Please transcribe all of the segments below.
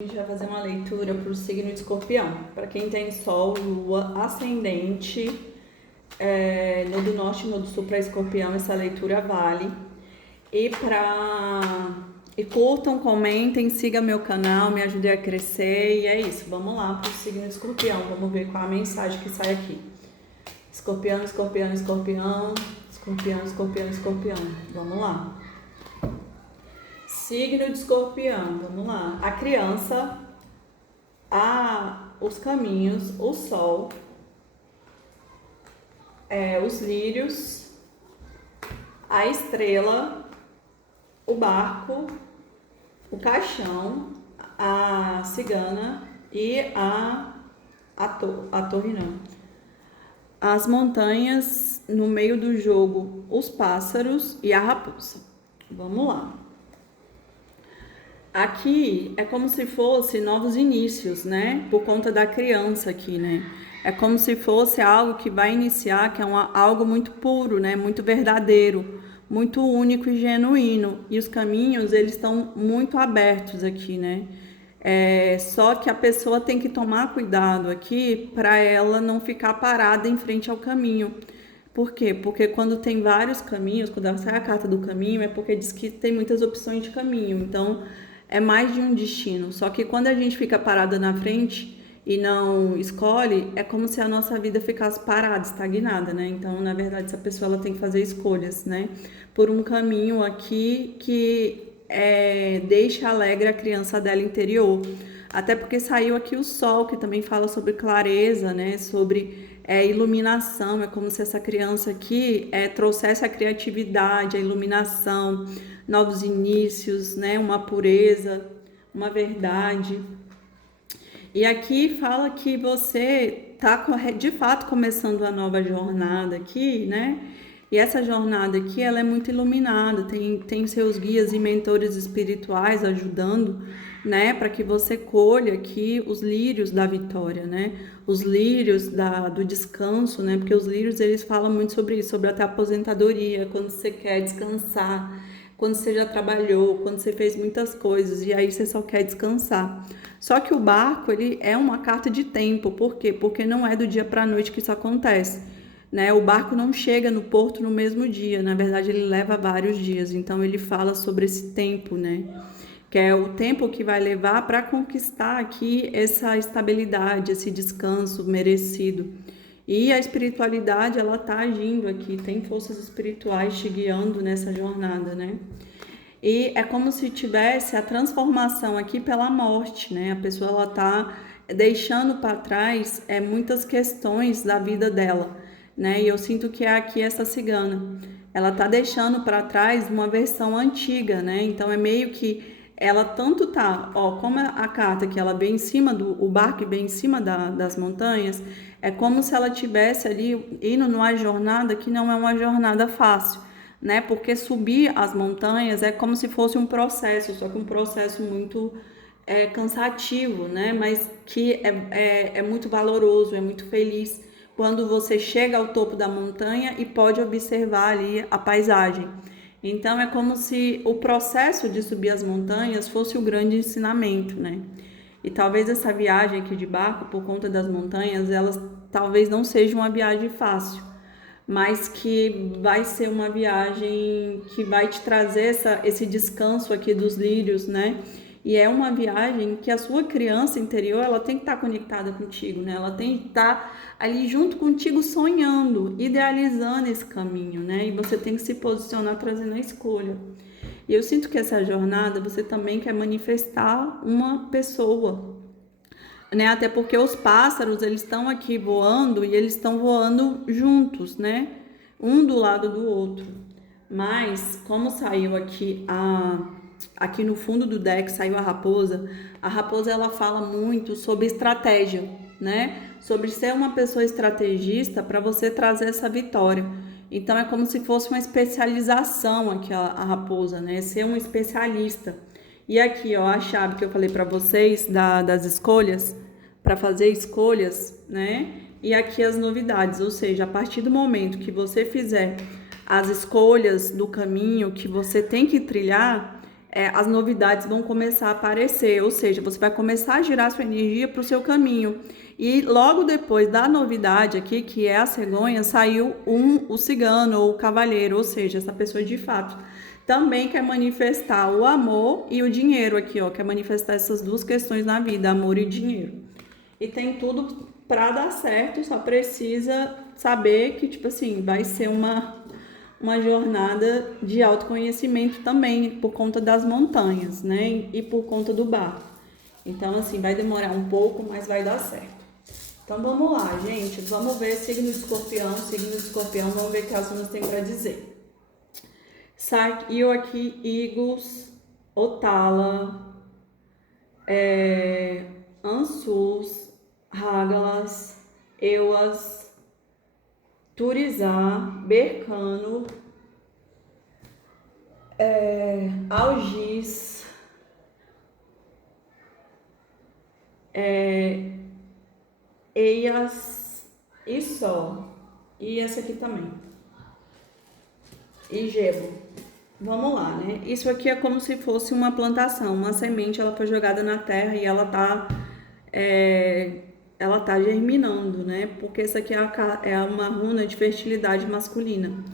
A gente vai fazer uma leitura para o signo de Escorpião. Para quem tem Sol, Lua, Ascendente, no do Norte e no do Sul para Escorpião, essa leitura vale. E curtam, comentem, sigam meu canal, me ajudem a crescer. E é isso, vamos lá para o signo de Escorpião. Vamos ver qual a mensagem que sai aqui. Escorpião, Escorpião, Escorpião, Escorpião, Escorpião, Escorpião. Vamos lá. Signo de Escorpião, vamos lá. A criança, os caminhos, o sol, os lírios, a estrela, o barco, o caixão, a cigana e a torre não. As montanhas, no meio do jogo, os pássaros e a raposa. Vamos lá. Aqui é como se fosse novos inícios, né? Por conta da criança aqui, né? É como se fosse algo que vai iniciar, que é algo muito puro, né? Muito verdadeiro, muito único e genuíno. E os caminhos, eles estão muito abertos aqui, né? Só que a pessoa tem que tomar cuidado aqui para ela não ficar parada em frente ao caminho. Por quê? Porque quando tem vários caminhos, quando sai a carta do caminho, é porque diz que tem muitas opções de caminho. Então, é mais de um destino. Só que quando a gente fica parada na frente e não escolhe, é como se a nossa vida ficasse parada, estagnada, né? Então, na verdade, essa pessoa ela tem que fazer escolhas, né? Por um caminho aqui que deixa alegre a criança dela interior. Até porque saiu aqui o sol, que também fala sobre clareza, né? Sobre iluminação. É como se essa criança aqui trouxesse a criatividade, a iluminação, novos inícios, né? Uma pureza, uma verdade. E aqui fala que você está de fato começando uma nova jornada aqui, né? E essa jornada aqui, ela é muito iluminada, tem seus guias e mentores espirituais ajudando, né? Para que você colha aqui os lírios da vitória, né? Os lírios do descanso, né? Porque os lírios, eles falam muito sobre isso, sobre até a aposentadoria, quando você quer descansar, quando você já trabalhou, quando você fez muitas coisas e aí você só quer descansar. Só que o barco, ele é uma carta de tempo. Por quê? Porque não é do dia para a noite que isso acontece, né? O barco não chega no porto no mesmo dia. Na verdade, ele leva vários dias. Então, ele fala sobre esse tempo, né? Que é o tempo que vai levar para conquistar aqui essa estabilidade, esse descanso merecido. E a espiritualidade, ela tá agindo aqui, tem forças espirituais te guiando nessa jornada, né? E é como se tivesse a transformação aqui pela morte, né? A pessoa, ela tá deixando para trás muitas questões da vida dela, né? E eu sinto que é aqui essa cigana. Ela tá deixando para trás uma versão antiga, né? Então é meio que ela tanto tá, como a carta que ela vem em cima o barco vem em cima das montanhas, é como se ela tivesse ali indo numa jornada que não é uma jornada fácil, né? Porque subir as montanhas é como se fosse um processo, só que um processo muito cansativo, né? Mas que é muito valoroso, é muito feliz quando você chega ao topo da montanha e pode observar ali a paisagem. Então, é como se o processo de subir as montanhas fosse o grande ensinamento, né? E talvez essa viagem aqui de barco, por conta das montanhas, elas talvez não seja uma viagem fácil, mas que vai ser uma viagem que vai te trazer esse descanso aqui dos lírios, né? E é uma viagem que a sua criança interior, ela tem que estar conectada contigo, né? Ela tem que estar ali junto contigo sonhando, idealizando esse caminho, né? E você tem que se posicionar trazendo a escolha. E eu sinto que essa jornada você também quer manifestar uma pessoa, né? Até porque os pássaros, eles estão aqui voando e eles estão voando juntos, né? Um do lado do outro. Mas como saiu aqui no fundo do deck saiu a raposa ela fala muito sobre estratégia, né? Sobre ser uma pessoa estrategista para você trazer essa vitória. Então é como se fosse uma especialização aqui a raposa, né? Ser um especialista. E aqui, ó, a chave que eu falei para vocês das escolhas, para fazer escolhas, né? E aqui as novidades, ou seja, a partir do momento que você fizer as escolhas do caminho que você tem que trilhar, as novidades vão começar a aparecer, ou seja, você vai começar a girar sua energia para o seu caminho. E logo depois da novidade aqui, que é a cegonha, saiu o cigano ou o cavaleiro, ou seja, essa pessoa de fato também quer manifestar o amor e o dinheiro aqui, ó, quer manifestar essas duas questões na vida, amor e dinheiro. E tem tudo para dar certo, só precisa saber que, tipo assim, vai ser uma jornada de autoconhecimento também, por conta das montanhas, né? E por conta do bar. Então, assim, vai demorar um pouco, mas vai dar certo. Então, vamos lá, gente. Vamos ver signo de escorpião. Signo de escorpião, vamos ver o que as runas têm para dizer. Sark, Ioki, Igus, Otala, Ansus, Hagalas, Euas, Turizá, Bercano, Algis, Eias e Sol. E essa aqui também. E Gebo. Vamos lá, né? Isso aqui é como se fosse uma plantação, uma semente, ela foi jogada na terra e ela tá germinando, né? Porque isso aqui é uma runa de fertilidade masculina.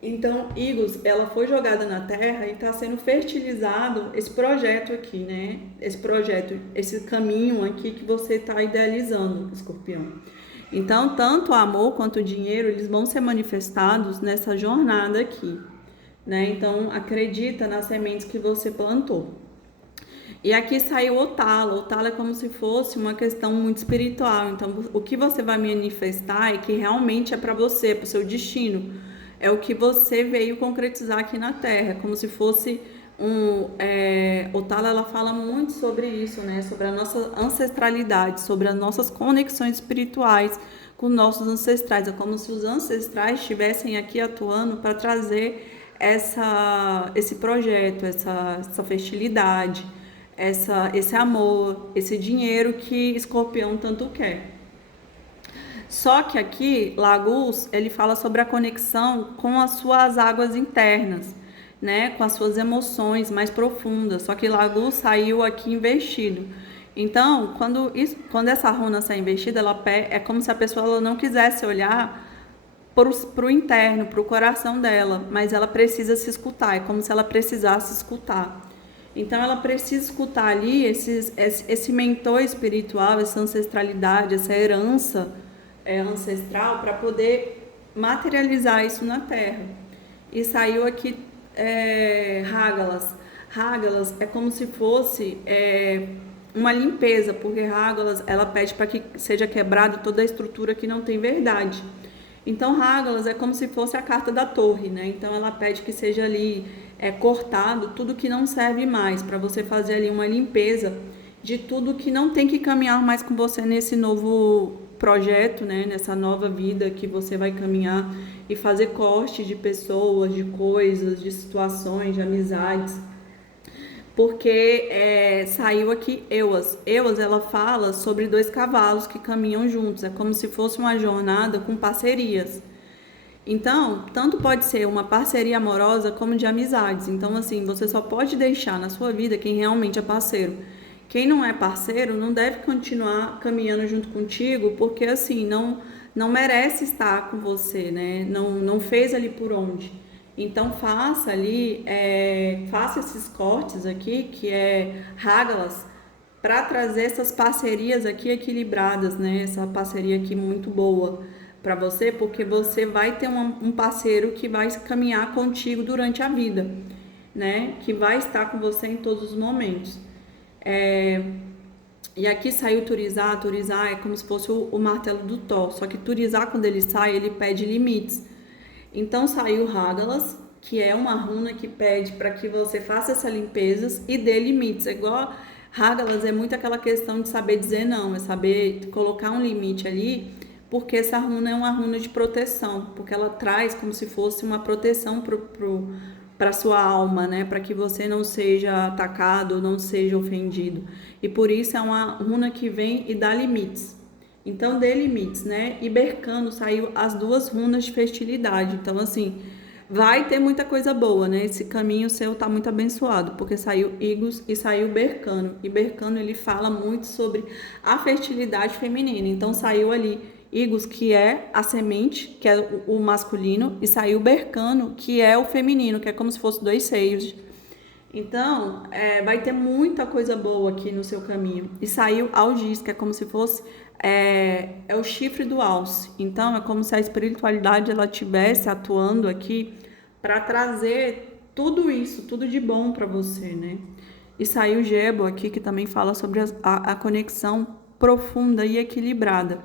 Então, Igos, ela foi jogada na terra e está sendo fertilizado esse projeto aqui, né? Esse projeto, esse caminho aqui que você está idealizando, escorpião. Então, tanto o amor quanto o dinheiro, eles vão ser manifestados nessa jornada aqui, né? Então, acredita nas sementes que você plantou. E aqui saiu o talo. O talo é como se fosse uma questão muito espiritual. Então, o que você vai manifestar é que realmente é para você, para o seu destino. É o que você veio concretizar aqui na Terra. Como se fosse o talo, ela fala muito sobre isso, né? Sobre a nossa ancestralidade, sobre as nossas conexões espirituais com nossos ancestrais. É como se os ancestrais estivessem aqui atuando para trazer esse projeto, essa fertilidade, esse amor, esse dinheiro que escorpião tanto quer. Só que aqui, Lagus, ele fala sobre a conexão com as suas águas internas, né? Com as suas emoções mais profundas. Só que Lagus saiu aqui investido. Então, quando essa runa sai investida, é como se a pessoa ela não quisesse olhar para o interno, para o coração dela, mas ela precisa se escutar, é como se ela precisasse escutar. Então ela precisa escutar ali esse mentor espiritual, essa ancestralidade, essa herança ancestral para poder materializar isso na Terra. E saiu aqui Hagalas. Hagalas é como se fosse uma limpeza, porque Hagalas ela pede para que seja quebrada toda a estrutura que não tem verdade. Então, Hagalas é como se fosse a carta da torre, né? Então, ela pede que seja ali cortado tudo que não serve mais, para você fazer ali uma limpeza de tudo que não tem que caminhar mais com você nesse novo projeto, né? Nessa nova vida que você vai caminhar e fazer corte de pessoas, de coisas, de situações, de amizades. Porque saiu aqui Euas. Euas, ela fala sobre dois cavalos que caminham juntos. É como se fosse uma jornada com parcerias. Então, tanto pode ser uma parceria amorosa como de amizades. Então, assim, você só pode deixar na sua vida quem realmente é parceiro. Quem não é parceiro não deve continuar caminhando junto contigo, porque assim, não merece estar com você, né? Não fez ali por onde. Então faça ali, faça esses cortes aqui, que é Hagalas, para trazer essas parcerias aqui equilibradas, né? Essa parceria aqui muito boa para você, porque você vai ter um parceiro que vai caminhar contigo durante a vida, né? Que vai estar com você em todos os momentos. E aqui saiu Turizá. Turizá é como se fosse o martelo do Thor, só que Turizá, quando ele sai, ele pede limites. Então saiu Hagalas, que é uma runa que pede para que você faça essa limpeza e dê limites. É igual Hagalas, é muito aquela questão de saber dizer não, é saber colocar um limite ali, porque essa runa é uma runa de proteção, porque ela traz como se fosse uma proteção para sua alma, né? Para que você não seja atacado, não seja ofendido. E por isso é uma runa que vem e dá limites. Então, dê limites, né? E Bercano saiu as duas runas de fertilidade. Então, assim, vai ter muita coisa boa, né? Esse caminho seu tá muito abençoado, porque saiu Igos e saiu Bercano. E Bercano, ele fala muito sobre a fertilidade feminina. Então, saiu ali Igos, que é a semente, que é o masculino, e saiu Bercano, que é o feminino, que é como se fosse dois seios. Então, vai ter muita coisa boa aqui no seu caminho. E saiu Algis, que é como se fosse o chifre do alce. Então, é como se a espiritualidade ela estivesse atuando aqui para trazer tudo isso, tudo de bom para você, né? E saiu Gebo aqui, que também fala sobre a conexão profunda e equilibrada.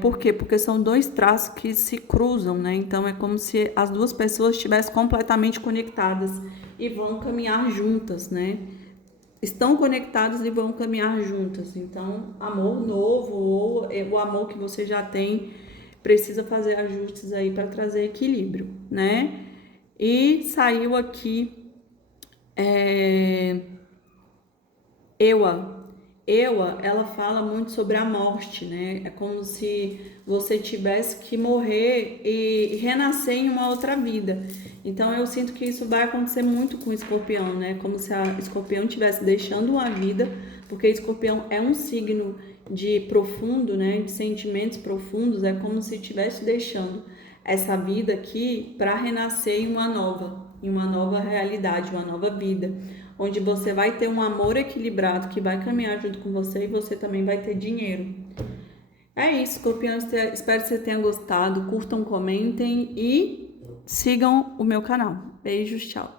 Por quê? Porque são dois traços que se cruzam, né? Então é como se as duas pessoas estivessem completamente conectadas e vão caminhar juntas, né? Estão conectadas e vão caminhar juntas. Então, amor novo ou o amor que você já tem precisa fazer ajustes aí para trazer equilíbrio, né? E saiu aqui Ewa. Ewa, ela fala muito sobre a morte, né? É como se você tivesse que morrer e renascer em uma outra vida. Então eu sinto que isso vai acontecer muito com o escorpião, né? Como se a escorpião estivesse deixando uma vida, porque escorpião é um signo de profundo, né? De sentimentos profundos, é como se estivesse deixando essa vida aqui para renascer em uma nova realidade, uma nova vida, onde você vai ter um amor equilibrado que vai caminhar junto com você e você também vai ter dinheiro. É isso, escorpião, espero que você tenha gostado, curtam, comentem e sigam o meu canal. Beijos, tchau!